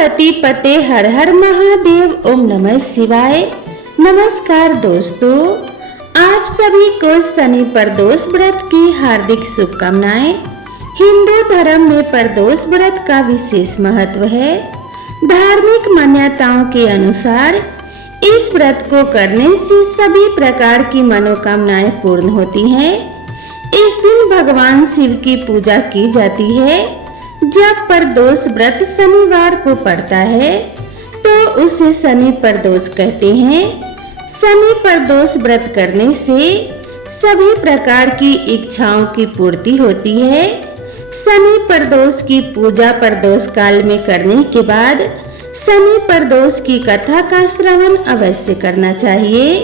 पार्वती पते हर हर महादेव। ओम नमः शिवाय। नमस्कार दोस्तों, आप सभी को शनि प्रदोष व्रत की हार्दिक शुभकामनाएं। हिंदू धर्म में प्रदोष व्रत का विशेष महत्व है। धार्मिक मान्यताओं के अनुसार इस व्रत को करने से सभी प्रकार की मनोकामनाएं पूर्ण होती हैं। इस दिन भगवान शिव की पूजा की जाती है। जब प्रदोष व्रत शनिवार को पड़ता है तो उसे शनि प्रदोष कहते हैं। शनि प्रदोष व्रत करने से सभी प्रकार की इच्छाओं की पूर्ति होती है। शनि प्रदोष की पूजा प्रदोष काल में करने के बाद शनि प्रदोष की कथा का श्रवण अवश्य करना चाहिए।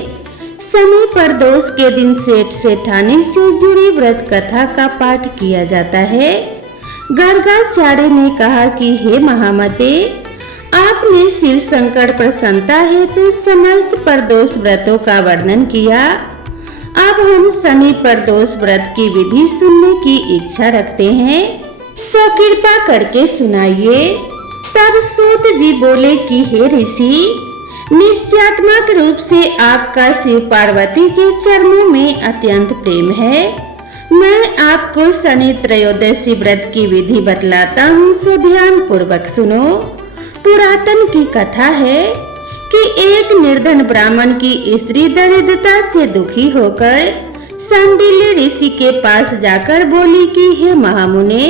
शनि प्रदोष के दिन सेठ सेठानी से जुड़ी व्रत कथा का पाठ किया जाता है। गर्गाचार्य ने कहा कि हे महामते, आपने शिव शंकर प्रसन्नता हेतु समस्त प्रदोष व्रतों का वर्णन किया। अब हम शनि प्रदोष व्रत की विधि सुनने की इच्छा रखते हैं, सो कृपा करके सुनाइए। तब सूत जी बोले कि हे ऋषि, निश्चयात्मक रूप से आपका शिव पार्वती के चरणों में अत्यंत प्रेम है। मैं आपको शनि त्रयोदशी व्रत की विधि बतलाता हूँ, सो ध्यान पूर्वक सुनो। पुरातन की कथा है कि एक निर्धन ब्राह्मण की स्त्री दरिद्रता से दुखी होकर सांडिल्य ऋषि के पास जाकर बोली कि हे महामुने,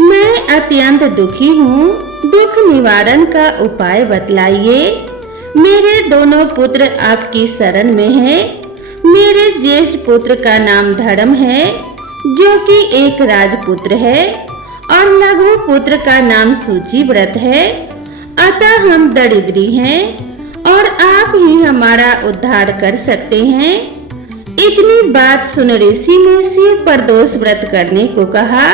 मैं अत्यंत दुखी हूँ, दुख निवारण का उपाय बतलाइए। मेरे दोनों पुत्र आपकी शरण में हैं। मेरे ज्येष्ठ पुत्र का नाम धर्म है, जो कि एक राजपुत्र है, और लघु पुत्र का नाम सूचिव्रत है। अतः हम दरिद्री हैं और आप ही हमारा उद्धार कर सकते हैं। इतनी बात सुन ऋषि ने शिव प्रदोष व्रत करने को कहा।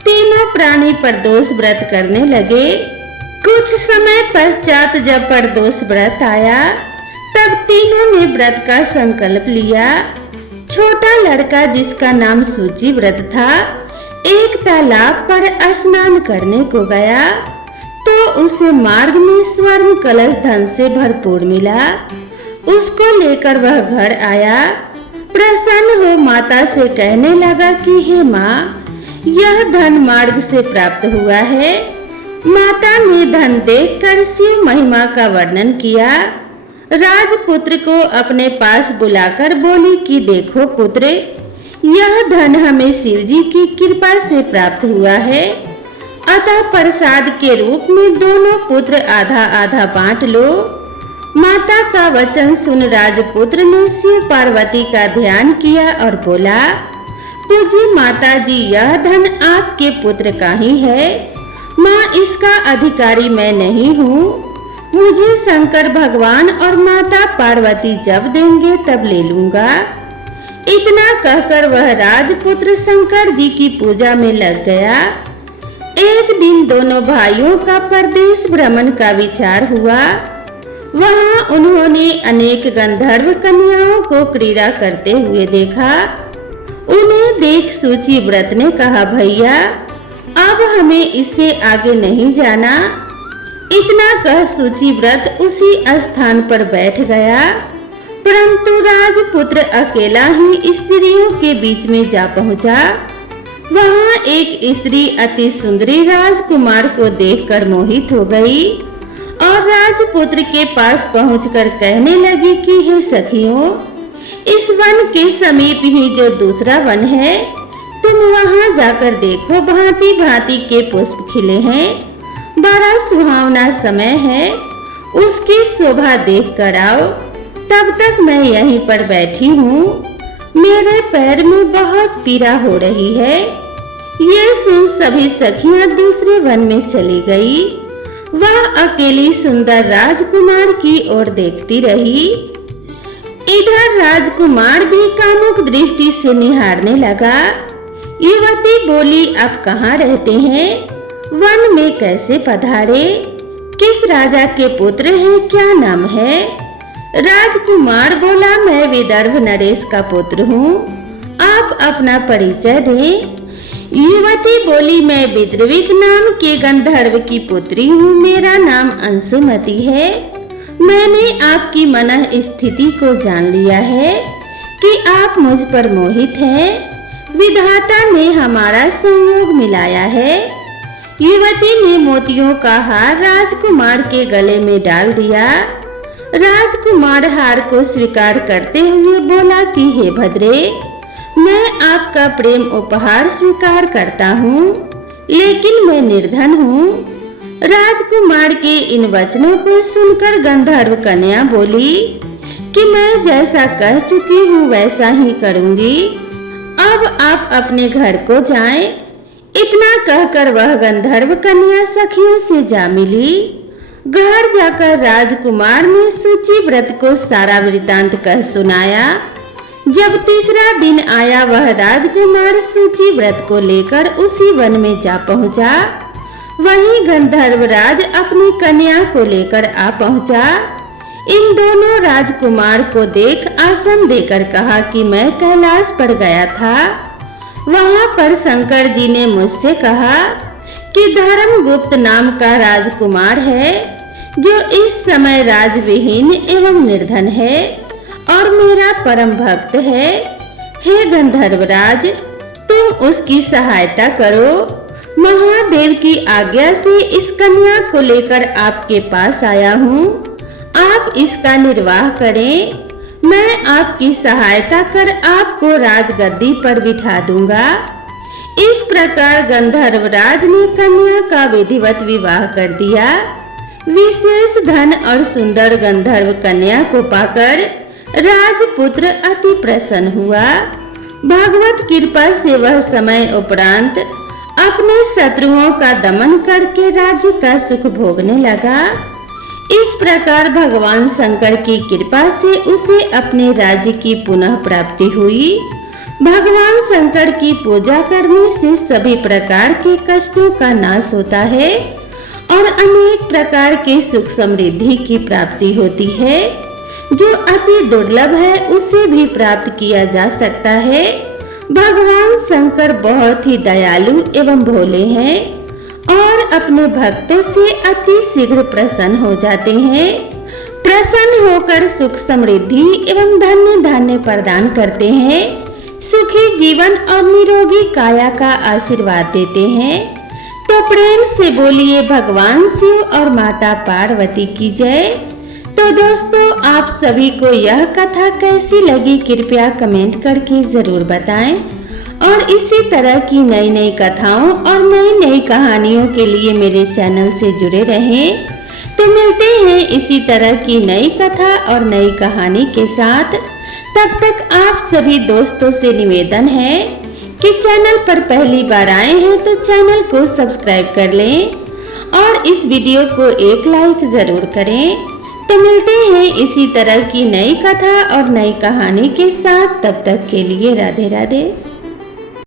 तीनों प्राणी प्रदोष व्रत करने लगे। कुछ समय पश्चात जब प्रदोष व्रत आया तब तीनों ने व्रत का संकल्प लिया। छोटा लड़का, जिसका नाम सूचिव्रत था, एक तालाब पर स्नान करने को गया तो उसे मार्ग में स्वर्ण कलश धन से भरपूर मिला। उसको लेकर वह घर आया। प्रसन्न हो माता से कहने लगा कि हे माँ, यह धन मार्ग से प्राप्त हुआ है। माता ने धन देखकर शिव महिमा का वर्णन किया। राजपुत्र को अपने पास बुलाकर बोली कि देखो पुत्र, यह धन हमें शिव जी की कृपा से प्राप्त हुआ है। अतः प्रसाद के रूप में दोनों पुत्र आधा आधा बांट लो। माता का वचन सुन राजपुत्र ने शिव पार्वती का ध्यान किया और बोला, पूजी माता जी, यह धन आपके पुत्र का ही है। माँ, इसका अधिकारी मैं नहीं हूँ। मुझे शंकर भगवान और माता पार्वती जब देंगे तब ले लूंगा। इतना कहकर वह राजपुत्र शंकर जी की पूजा में लग गया। एक दिन दोनों भाइयों का परदेश भ्रमण का विचार हुआ। वहां उन्होंने अनेक गंधर्व कन्याओं को क्रीड़ा करते हुए देखा। उन्हें देख सूचिव्रत ने कहा, भैया अब हमें इससे आगे नहीं जाना। इतना कह सूचिव्रत उसी स्थान पर बैठ गया, परंतु राजपुत्र अकेला ही स्त्रियों के बीच में जा पहुंचा। वहां एक स्त्री अति सुंदरी राजकुमार को देखकर मोहित हो गई और राजपुत्र के पास पहुंचकर कहने लगी कि हे सखियों, इस वन के समीप ही जो दूसरा वन है, तुम वहां जाकर देखो, भांति भांति के पुष्प खिले हैं। बड़ा सुहावना समय है, उसकी शोभा देख कर आओ। तब तक मैं यहीं पर बैठी हूँ, मेरे पैर में बहुत पीड़ा हो रही है। ये सुन सभी सखियां दूसरे वन में चली गई। वह अकेली सुंदर राजकुमार की ओर देखती रही। इधर राजकुमार भी कामुक दृष्टि से निहारने लगा। युवती बोली, आप कहाँ रहते हैं? वन में कैसे पधारे? किस राजा के पुत्र हैं? क्या नाम है? राजकुमार बोला, मैं विदर्भ नरेश का पुत्र हूँ। आप अपना परिचय दें। युवती बोली, मैं विद्रविक नाम के गंधर्व की पुत्री हूँ। मेरा नाम अंशुमति है। मैंने आपकी मन स्थिति को जान लिया है कि आप मुझ पर मोहित हैं। विधाता ने हमारा संयोग मिलाया है। युवती ने मोतियों का हार राजकुमार के गले में डाल दिया। राजकुमार हार को स्वीकार करते हुए बोला कि हे भद्रे, मैं आपका प्रेम उपहार स्वीकार करता हूँ, लेकिन मैं निर्धन हूँ। राजकुमार के इन वचनों को सुनकर गंधर्व कन्या बोली कि मैं जैसा कह चुकी हूँ वैसा ही करूँगी। अब आप अपने घर को जाएं। इतना कहकर वह गंधर्व कन्या सखियों से जा मिली। घर जाकर राजकुमार ने सूची व्रत को सारा वृतांत कह सुनाया। जब तीसरा दिन आया, वह राजकुमार सूची व्रत को लेकर उसी वन में जा पहुंचा। वहीं गंधर्वराज अपनी कन्या को लेकर आ पहुंचा। इन दोनों राजकुमार को देख आसन देकर कहा कि मैं कैलाश पर गया था। वहां पर शंकर जी ने मुझसे कहा कि धर्मगुप्त नाम का राजकुमार है, जो इस समय राजविहीन एवं निर्धन है और मेरा परम भक्त है। हे गंधर्वराज, तुम उसकी सहायता करो। महादेव की आज्ञा से इस कन्या को लेकर आपके पास आया हूँ। आप इसका निर्वाह करें। मैं आपकी सहायता कर आपको राजगद्दी पर बिठा दूंगा। इस प्रकार गंधर्वराज ने कन्या का विधिवत विवाह कर दिया। विशेष धन और सुंदर गंधर्व कन्या को पाकर राजपुत्र अति प्रसन्न हुआ। भगवत कृपा से वह समय उपरांत अपने शत्रुओं का दमन करके राज्य का सुख भोगने लगा। इस प्रकार भगवान शंकर की कृपा से उसे अपने राज्य की पुनः प्राप्ति हुई। भगवान शंकर की पूजा करने से सभी प्रकार के कष्टों का नाश होता है और अनेक प्रकार के सुख समृद्धि की प्राप्ति होती है। जो अति दुर्लभ है उसे भी प्राप्त किया जा सकता है। भगवान शंकर बहुत ही दयालु एवं भोले हैं और अपने भक्तों से अति शीघ्र प्रसन्न हो जाते हैं। प्रसन्न होकर सुख समृद्धि एवं धन्य धान्य प्रदान करते हैं। सुखी जीवन और निरोगी काया का आशीर्वाद देते हैं। तो प्रेम से बोलिए भगवान शिव और माता पार्वती की जय। तो दोस्तों, आप सभी को यह कथा कैसी लगी कृपया कमेंट करके जरूर बताएं और इसी तरह की नई नई कथाओं और नई नई कहानियों के लिए मेरे चैनल से जुड़े रहें। तो मिलते हैं इसी तरह की नई कथा और नई कहानी के साथ। तब तक आप सभी दोस्तों से निवेदन है कि चैनल पर पहली बार आए हैं तो चैनल को सब्सक्राइब कर लें और इस वीडियो को एक लाइक जरूर करें। तो मिलते हैं इसी तरह की नई कथा और नई कहानी के साथ। तब तक के लिए राधे राधे।